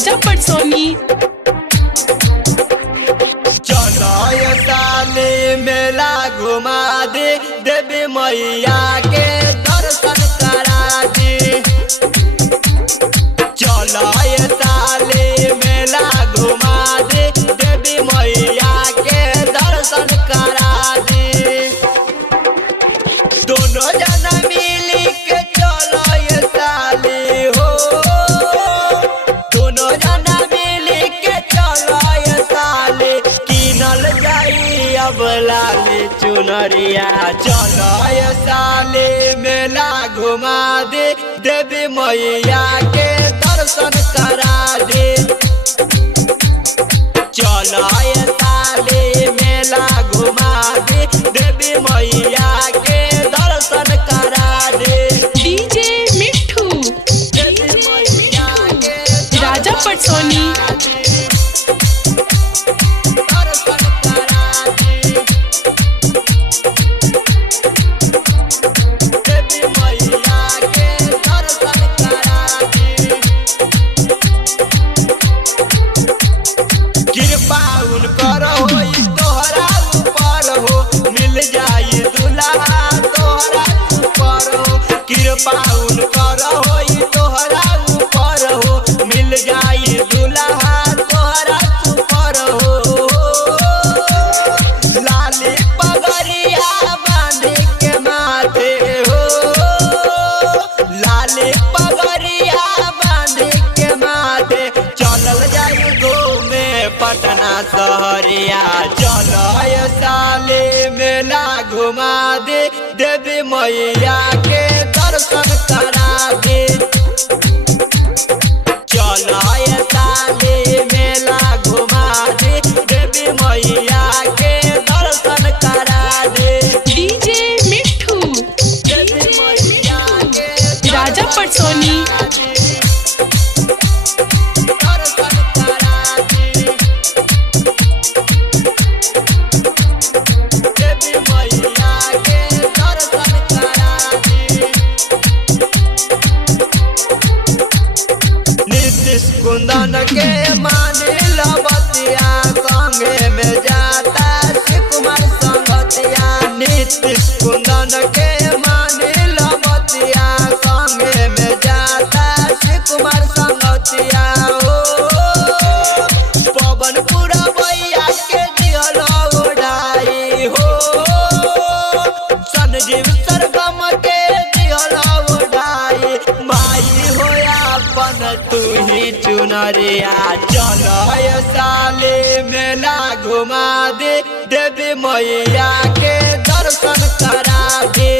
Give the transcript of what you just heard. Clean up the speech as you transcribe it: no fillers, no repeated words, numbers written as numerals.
राजा पटसोनी। चलो ये साली मेला घुमा दे, देवी मैया के दर्शन करा दे। चलो ये साली मेला घुमा दे, देवी मैया के दर्शन करा दे। दोनों जना मिली के चलो ये साली हो, दोनों जना मिली के चलो ये साली। किनल जाई अब लाली चुनरिया, चलो ये साली मेला घुमा दे, देवी मैया के दर्शन करा दे। चलो ये साली मेला घुमा दे, देवी मैया के दर्शन करा दे। डीजे मिट्ठू देवी मैया के राजा पटसोनी। दर्शन करा दे। देवी मैया के दर्शन करा दे। कृपा उनकर होई तोहरा ऊपर हो, मिल जाई दुल्हा तोहरा ऊपर हो। कृपा उनकर होई तोहरा ऊपर हो, मिल जाई दुल्हा तोहरा ऊपर हो। लाली पगड़िया बांध के माथे हो, लाली पगड़िया बांध के माथे। चलल जाई घूमे पटना शहरिया, चलो ये साली मेला घुमा दे, देवी मैया के दर्शन करा दे। चलो ये साली मेला घुमा दे, देवी मैया के दर्शन करा दे। डीजे मिट्ठू देवी मैया के राजा पटसोनी। दर्शन करा दे। देवी मैया के दर्शन करा दे। नीतीश कुंदन के माने लबतिया, संगे में जाता शिवकुमार संगतिया। नीतीश कुंदन के माने लबतिया, संगे में जाता शिवकुमार संगतिया। ओ पवन पूरा भैया के दिहल उड़ाई हो, संजीव सरगम के दिहल उड़ाई। माई होया अपन तू ही चुनरिया, चलो ये साली मेला घुमा दे, देवी मैया के दर्शन करा दे।